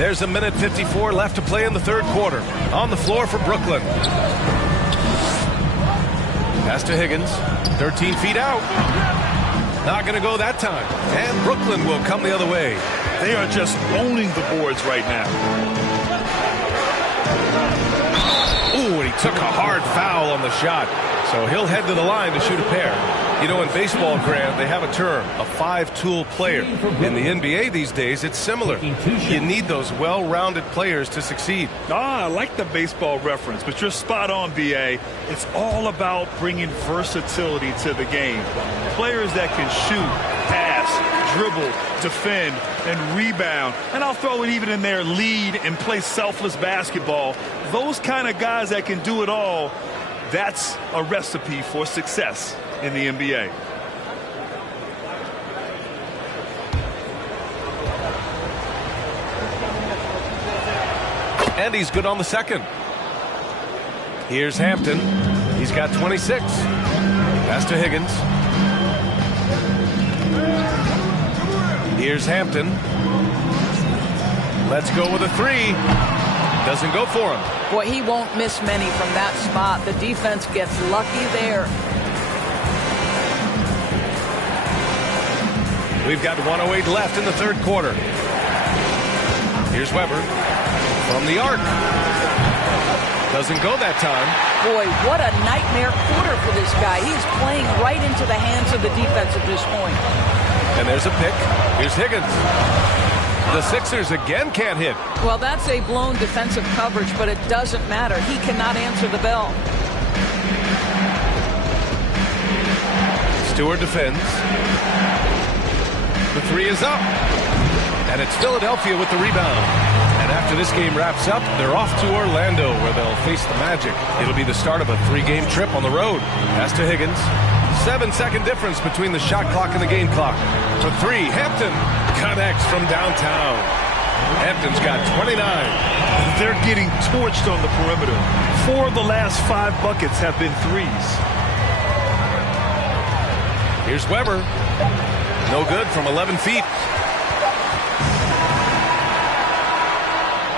There's a minute 54 left to play in the third quarter. On the floor for Brooklyn. Pass to Higgins. 13 feet out. Not going to go that time. And Brooklyn will come the other way. They are just owning the boards right now. Ooh, and he took a hard foul on the shot. So he'll head to the line to shoot a pair. You know, in baseball, Grant, they have a term, a five-tool player. In the NBA these days, it's similar. You need those well-rounded players to succeed. I like the baseball reference, but you're spot on, B.A. It's all about bringing versatility to the game. Players that can shoot, pass, dribble, defend, and rebound. And I'll throw it even in there, lead and play selfless basketball. Those kind of guys that can do it all, that's a recipe for success in the NBA. And he's good on the second. Here's Hampton. He's got 26. Pass to Higgins. Here's Hampton. Let's go with a three. Doesn't go for him. Boy, he won't miss many from that spot. The defense gets lucky there. We've got 1:08 left in the third quarter. Here's Weber from the arc. Doesn't go that time. Boy, what a nightmare quarter for this guy. He's playing right into the hands of the defense at this point. And there's a pick. Here's Higgins. The Sixers again can't hit. Well, that's a blown defensive coverage, but it doesn't matter. He cannot answer the bell. Stewart defends. The three is up. And it's Philadelphia with the rebound. And after this game wraps up, they're off to Orlando, where they'll face the Magic. It'll be the start of a three-game trip on the road. Pass to Higgins. 7-second difference between the shot clock and the game clock. For three, Hampton connects from downtown. Hampton's got 29. They're getting torched on the perimeter. 4 of the last 5 buckets have been threes. Here's Weber. No good from 11 feet.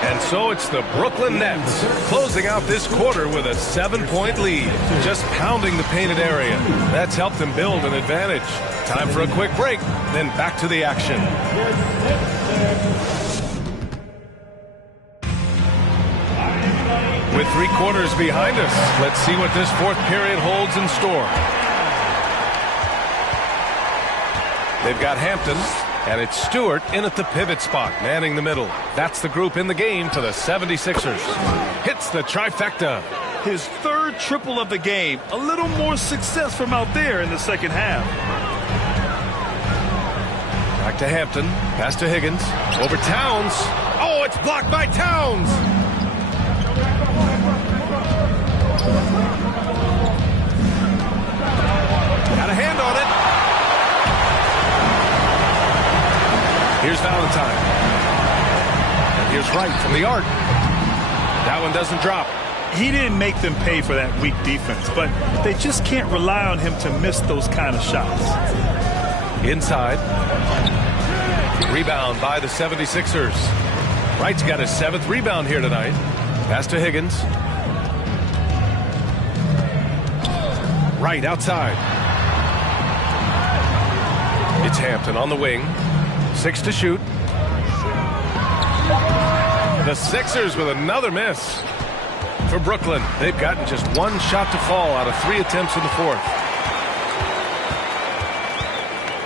And so it's the Brooklyn Nets closing out this quarter with a 7-point lead. Just pounding the painted area. That's helped them build an advantage. Time for a quick break, then back to the action. With 3 quarters behind us, let's see what this fourth period holds in store. They've got Hampton, and it's Stewart in at the pivot spot, manning the middle. That's the group in the game for the 76ers. Hits the trifecta. His third triple of the game. A little more success from out there in the second half. Back to Hampton. Pass to Higgins. Over Towns. Oh, it's blocked by Towns. Got a hand on it. Here's Valentine. And here's Wright from the arc. That one doesn't drop. He didn't make them pay for that weak defense, but they just can't rely on him to miss those kind of shots. Inside. Rebound by the 76ers. Wright's got his 7th rebound here tonight. Pass to Higgins. Wright outside. It's Hampton on the wing. 6 to shoot. The Sixers with another miss. For Brooklyn, they've gotten just 1 shot to fall out of 3 attempts in the fourth.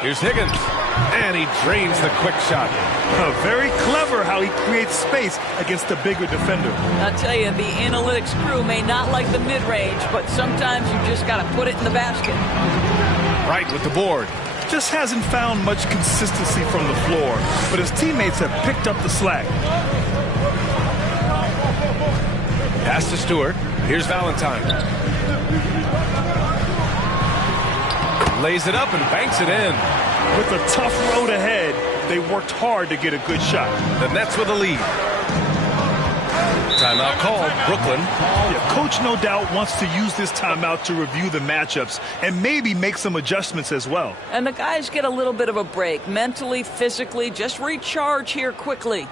Here's Higgins, and he drains the quick shot. Very clever how he creates space against the bigger defender. I'll tell you, the analytics crew may not like the mid-range, but sometimes you just got to put it in the basket. Wright with the board. Just hasn't found much consistency from the floor, but his teammates have picked up the slack. Pass to Stewart. Here's Valentine. Lays it up and banks it in. With a tough road ahead, they worked hard to get a good shot. The Nets with a lead. Timeout called, Brooklyn. Yeah, coach no doubt wants to use this timeout to review the matchups and maybe make some adjustments as well. And the guys get a little bit of a break, mentally, physically, just recharge here quickly.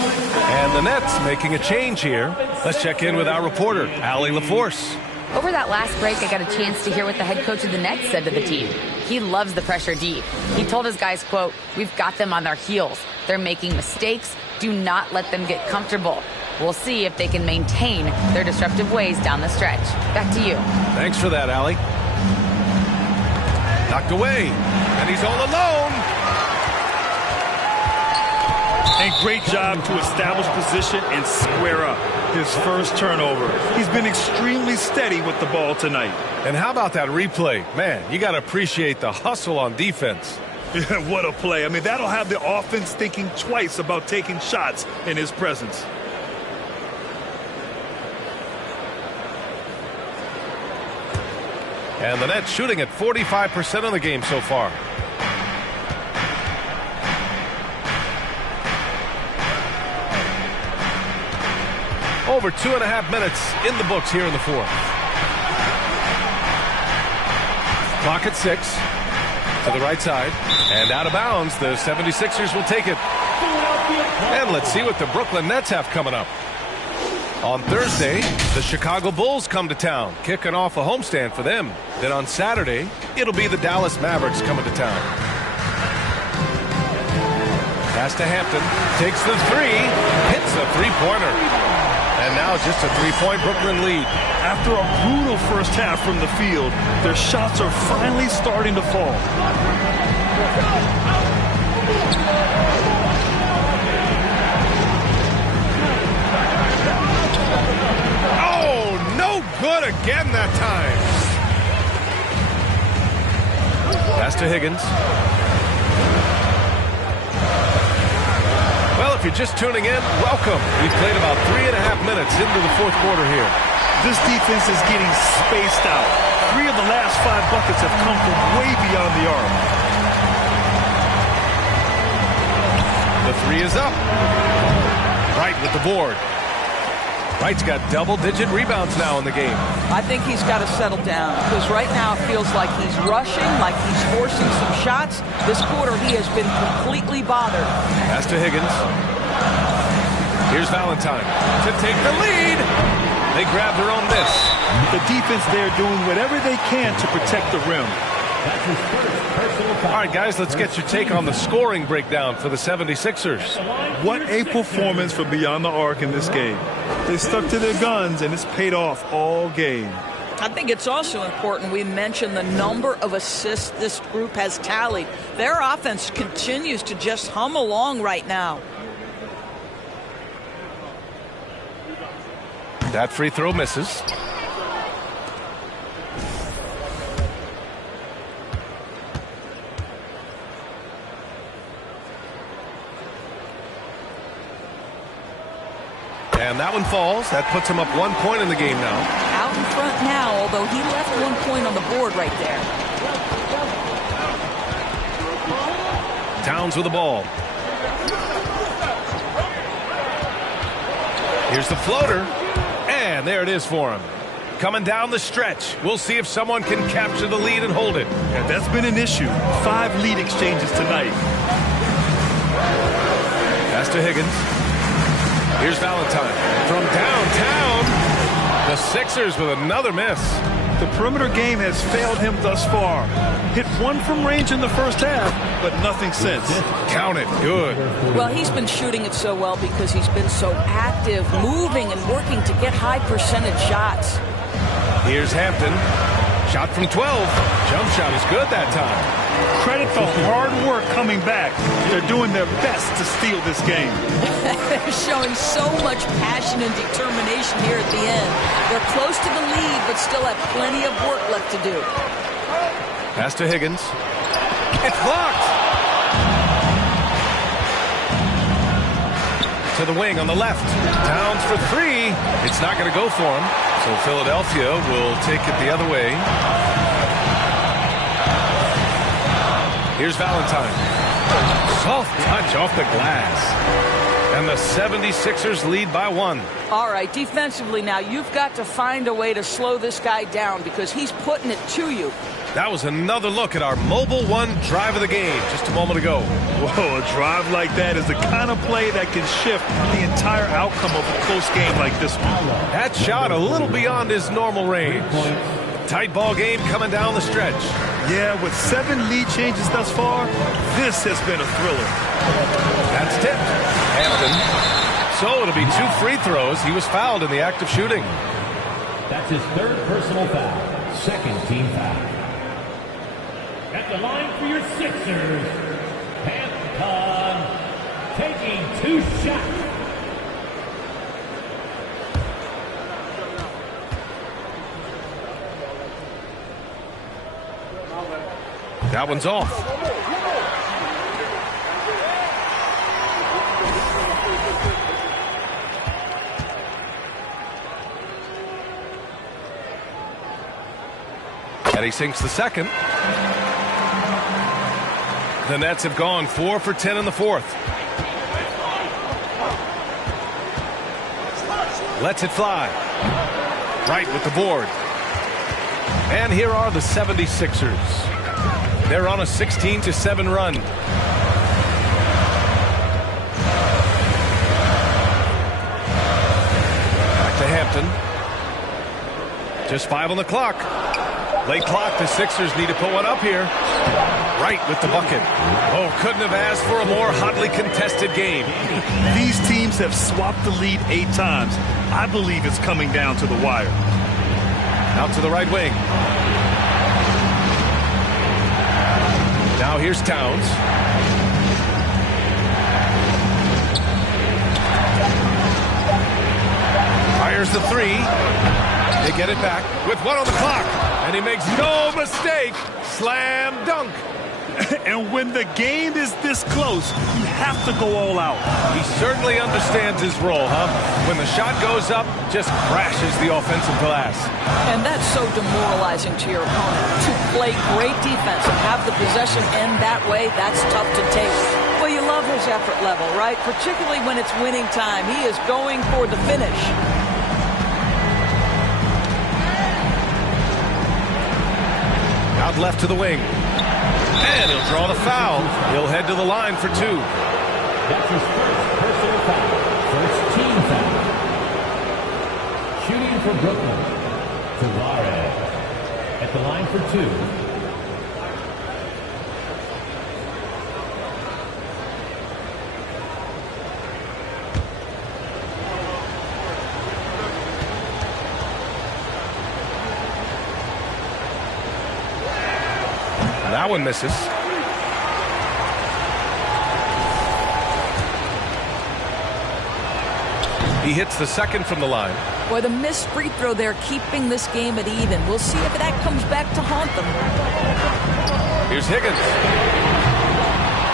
And the Nets making a change here. Let's check in with our reporter, Allie LaForce. Over that last break, I got a chance to hear what the head coach of the Nets said to the team. He loves the pressure deep. He told his guys, quote, "We've got them on their heels. They're making mistakes. Do not let them get comfortable. We'll see if they can maintain their disruptive ways down the stretch." Back to you. Thanks for that, Allie. Knocked away, and he's all alone. And great job to establish position and square up. His first turnover. He's been extremely steady with the ball tonight. And how about that replay? Man, you got to appreciate the hustle on defense. Yeah, what a play. I mean, that'll have the offense thinking twice about taking shots in his presence. And the Nets shooting at 45% of the game so far. Over 2.5 minutes in the books here in the fourth. Clock at 6. To the right side. And out of bounds. The 76ers will take it. And let's see what the Brooklyn Nets have coming up. On Thursday, the Chicago Bulls come to town, kicking off a homestand for them. Then on Saturday, it'll be the Dallas Mavericks coming to town. Pass to Hampton. Takes the three. Hits a three-pointer. And now just a three-point Brooklyn lead. After a brutal first half from the field, their shots are finally starting to fall. Oh, no good again that time. Pass to Higgins. Well, if you're just tuning in, welcome. We've played about 3.5 minutes into the fourth quarter here. This defense is getting spaced out. 3 of the last 5 buckets have come from way beyond the arc. The three is up. Wright with the board. Wright's got double-digit rebounds now in the game. I think he's got to settle down because right now it feels like he's rushing, like he's forcing some shots. This quarter he has been completely bothered. Pass to Higgins. Here's Valentine to take the lead. They grab their own miss. The defense there doing whatever they can to protect the rim. All right, guys, let's get your take on the scoring breakdown for the 76ers. What a performance from beyond the arc in this game. They stuck to their guns, and it's paid off all game. I think it's also important we mention the number of assists this group has tallied. Their offense continues to just hum along right now. That free throw misses. And that one falls. That puts him up 1 point in the game now. Out in front now, although he left 1 point on the board right there. Towns with the ball. Here's the floater. And there it is for him. Coming down the stretch. We'll see if someone can capture the lead and hold it. And that's been an issue. 5 lead exchanges tonight. Pass to Higgins. Here's Valentine from downtown. The Sixers with another miss. The perimeter game has failed him thus far. Hit 1 from range in the first half, but nothing since. Count it. Good. Well, he's been shooting it so well because he's been so active, moving and working to get high percentage shots. Here's Hampton. Shot from 12. Jump shot is good that time. Credit the hard work coming back. They're doing their best to steal this game. They're showing so much passion and determination here at the end. They're close to the lead, but still have plenty of work left to do. Pass to Higgins. It's blocked. To the wing on the left. Towns for 3. It's not going to go for him. So Philadelphia will take it the other way. Here's Valentine. Soft touch off the glass. And the 76ers lead by 1. All right, defensively now, you've got to find a way to slow this guy down because he's putting it to you. That was another look at our Mobile One drive of the game just a moment ago. Whoa, a drive like that is the kind of play that can shift the entire outcome of a close game like this one. That shot a little beyond his normal range. Tight ball game coming down the stretch. Yeah, with 7 lead changes thus far, this has been a thriller. That's tipped. Hampton. So it'll be 2 free throws. He was fouled in the act of shooting. That's his 3rd personal foul. 2nd team foul. At the line for your Sixers, Hampton taking 2 shots. That one's off. And he sinks the second. The Nets have gone 4 for 10 in the 4th. Lets it fly. Right with the board. And here are the 76ers. They're on a 16-7 run. Back to Hampton. Just 5 on the clock. Late clock, the Sixers need to put one up here. Right with the bucket. Oh, couldn't have asked for a more hotly contested game. These teams have swapped the lead 8 times. I believe it's coming down to the wire. Out to the right wing. Now here's Towns. Fires the 3. They get it back with 1 on the clock. And he makes no mistake. Slam dunk. And when the game is this close, you have to go all out. He certainly understands his role, huh? When the shot goes up, just crashes the offensive glass. And that's so demoralizing to your opponent. To play great defense and have the possession end that way, that's tough to take. Well, you love his effort level, right? Particularly when it's winning time. He is going for the finish. Out left to the wing. And he'll draw the foul. He'll head to the line for 2. That's his 1st personal foul. 1st team foul. Shooting for Brooklyn, Tavares. At the line for 2. That one misses. He hits the second from the line. Boy, the missed free throw there keeping this game at even. We'll see if that comes back to haunt them. Here's Higgins.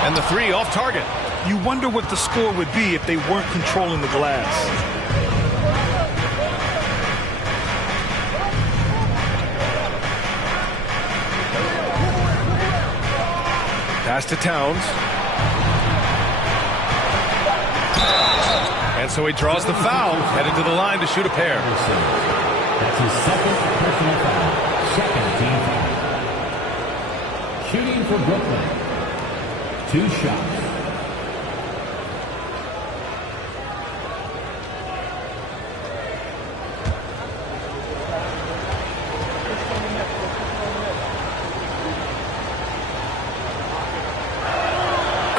And the 3 off target. You wonder what the score would be if they weren't controlling the glass. Pass to Towns. And so he draws the foul, headed to the line to shoot a pair. That's his 2nd personal foul. 2nd team foul. Shooting for Brooklyn. 2 shots.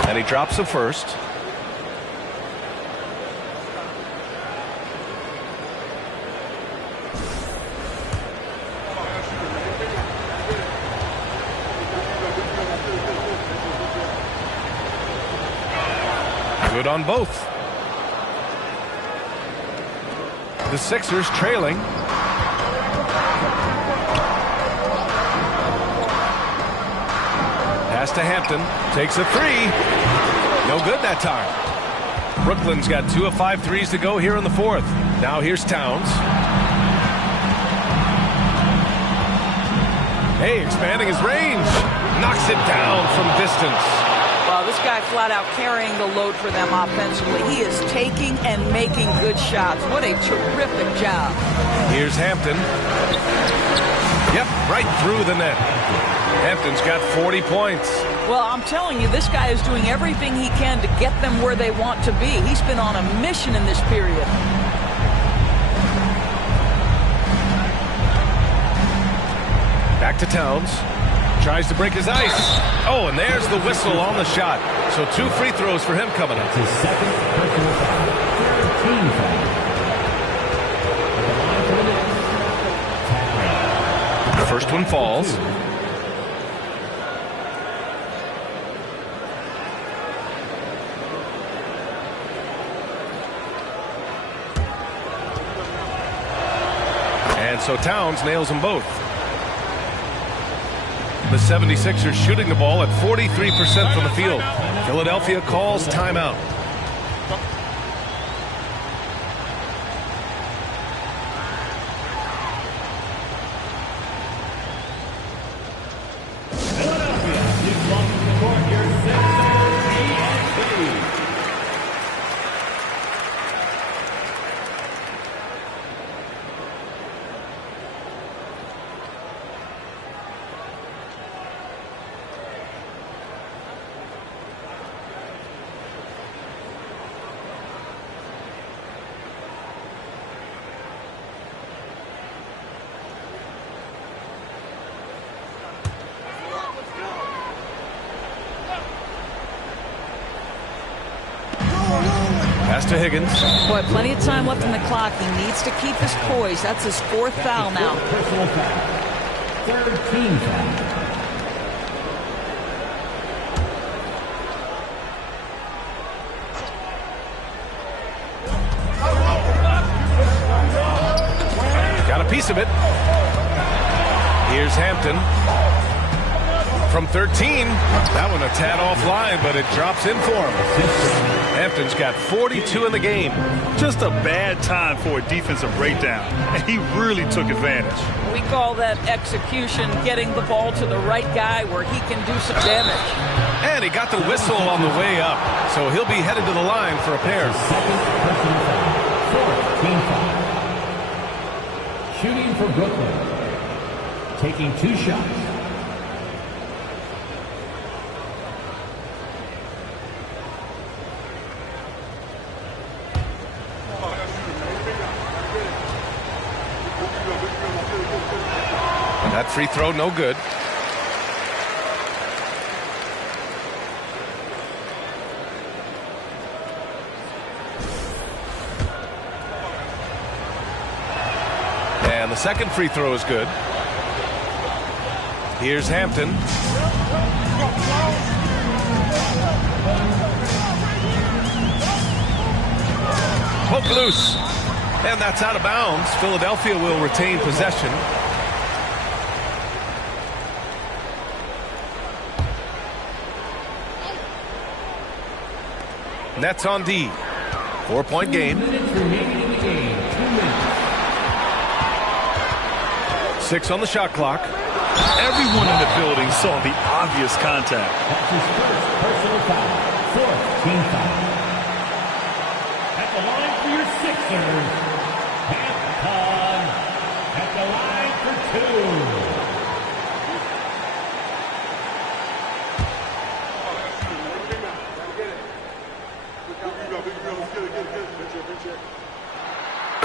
And he drops the first. Good on both. The Sixers trailing. Pass to Hampton. Takes a 3. No good that time. Brooklyn's got 2 of 5 threes to go here in the 4th. Now here's Towns. Hey, expanding his range. Knocks it down from distance. Wow, this this guy flat out carrying the load for them offensively. He is taking and making good shots. What a terrific job. Here's Hampton. Yep, right through the net. Hampton's got 40 points. Well, I'm telling you, this guy is doing everything he can to get them where they want to be. He's been on a mission in this period. Back to Towns. Tries to break his ice. Oh, and there's the whistle on the shot. So 2 free throws for him coming up. His second personal foul. Team foul. The first one falls. And so Towns nails them both. The 76ers shooting the ball at 43% from the field. Philadelphia calls timeout. Philadelphia, you've lost the court, your Sixers, ENT. Pass to Higgins. Boy, plenty of time left in the clock. He needs to keep his poise. That's his 4th foul now. Personal foul. Third team foul. Got a piece of it. Here's Hampton. From 13. That one a tad offline, but it drops in for him. Hampton's got 42 in the game. Just a bad time for a defensive breakdown, and he really took advantage. We call that execution, getting the ball to the right guy where he can do some damage. And he got the whistle on the way up, so he'll be headed to the line for a pair. Second personal foul. Fourth team foul. Shooting for Brooklyn. Taking 2 shots. That free throw, no good. And the second free throw is good. Here's Hampton. Poke loose. And that's out of bounds. Philadelphia will retain possession. Nets on D. 4-point game. 2 minutes remaining in the game. 2 minutes. 6 on the shot clock. Everyone in the building saw the obvious contact. That's his first personal foul. Fourth team foul. At the line for your Sixers, Hampton. At the line for 2.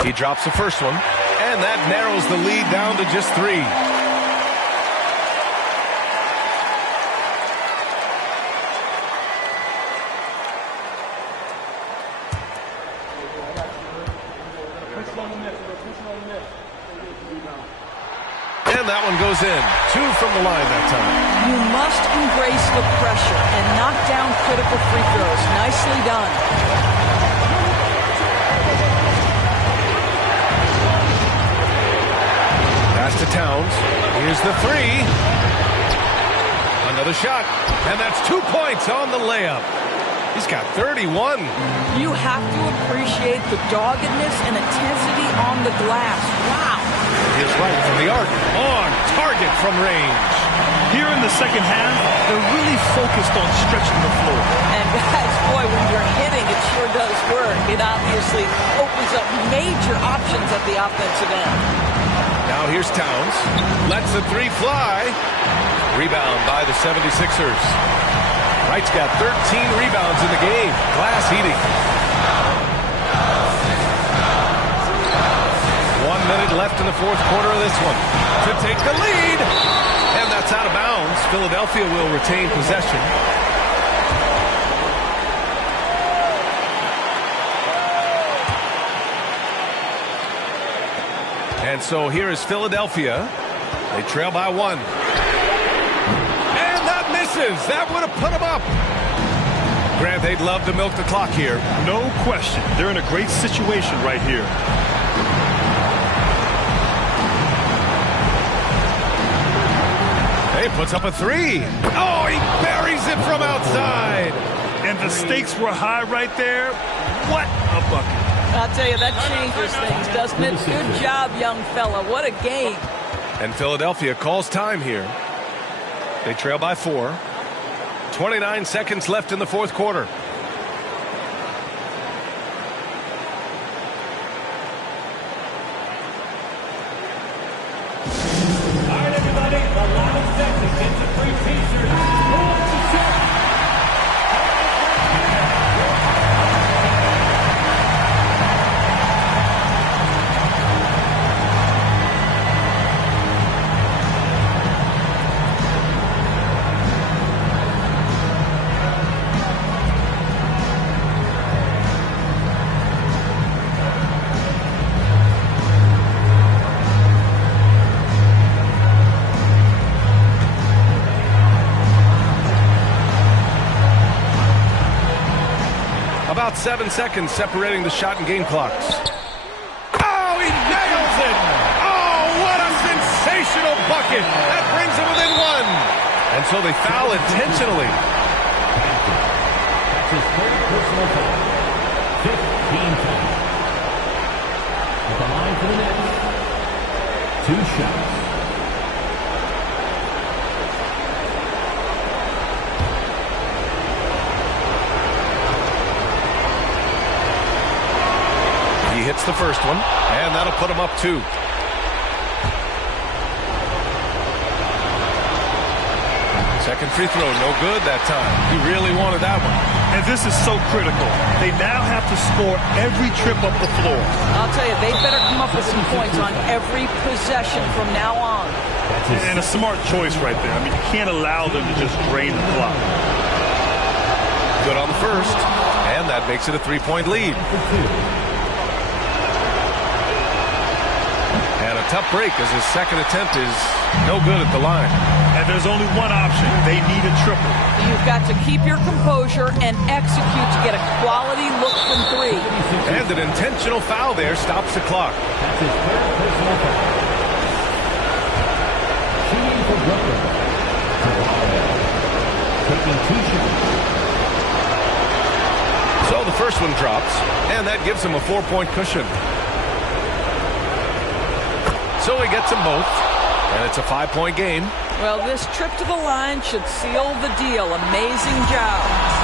He drops the first one, and that narrows the lead down to just 3. And that one goes in. 2 from the line that time. You must embrace the pressure and knock down critical free throws. Nicely done. Pass to Towns. Here's the 3. Another shot. And that's 2 points on the layup. He's got 31. You have to appreciate the doggedness and intensity on the glass. Wow. Here's Wright from the arc. On target from range. Here in the second half, they're really focused on stretching the floor. And guys, boy, when you're hitting, it sure does work. It obviously opens up major options at the offensive end. Now here's Towns. Lets the three fly. Rebound by the 76ers. Wright's got 13 rebounds in the game. Glass heating. 1 minute left in the fourth quarter of this one. To take the lead. And that's out of bounds. Philadelphia will retain possession. And so here is Philadelphia. They trail by 1. And that misses. That would have put them up. Grant, they'd love to milk the clock here. No question. They're in a great situation right here. He puts up a 3. Oh, he buries it from outside. And the stakes were high right there. What a bucket. I'll tell you, that changes things, doesn't it? Good job, young fella. What a game. And Philadelphia calls time here. They trail by 4. 29 seconds left in the fourth quarter. All right, everybody, the last second. Get the free t-shirt. About 7 seconds separating the shot and game clocks. Oh, he nails it! Oh, what a sensational bucket! That brings him within 1. And so they foul intentionally. That's his third personal foul. 15 times. At the line for the Nets. 2 shots. He hits the first one, and that'll put him up 2. Second free throw, no good that time. He really wanted that one. And this is so critical. They now have to score every trip up the floor. I'll tell you, they better come up with some points on every possession from now on. And a smart choice right there. I mean, you can't allow them to just drain the clock. Good on the first, and that makes it a 3-point lead. And a tough break as his second attempt is no good at the line. And there's only one option. They need a triple. You've got to keep your composure and execute to get a quality look from 3. And an intentional foul there stops the clock. That's his third personal foul. Shooting for Brooklyn. Taking 2 shots. So the first one drops, and that gives him a 4-point cushion. So he gets them both, and it's a 5-point game. Well, this trip to the line should seal the deal. Amazing job.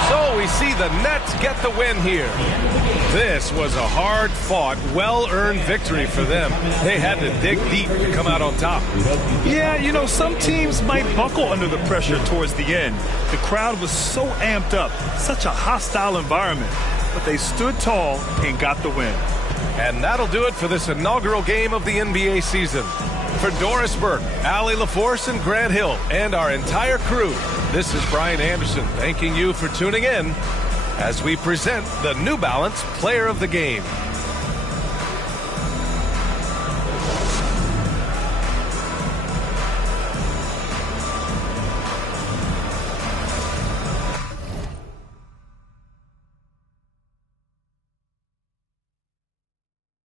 So we see the Nets get the win here. This was a hard-fought, well-earned victory for them. They had to dig deep to come out on top. Yeah, you know, some teams might buckle under the pressure towards the end. The crowd was so amped up, such a hostile environment. But they stood tall and got the win. And that'll do it for this inaugural game of the NBA season. For Doris Burke, Allie LaForce, and Grant Hill, and our entire crew, this is Brian Anderson thanking you for tuning in as we present the New Balance Player of the Game.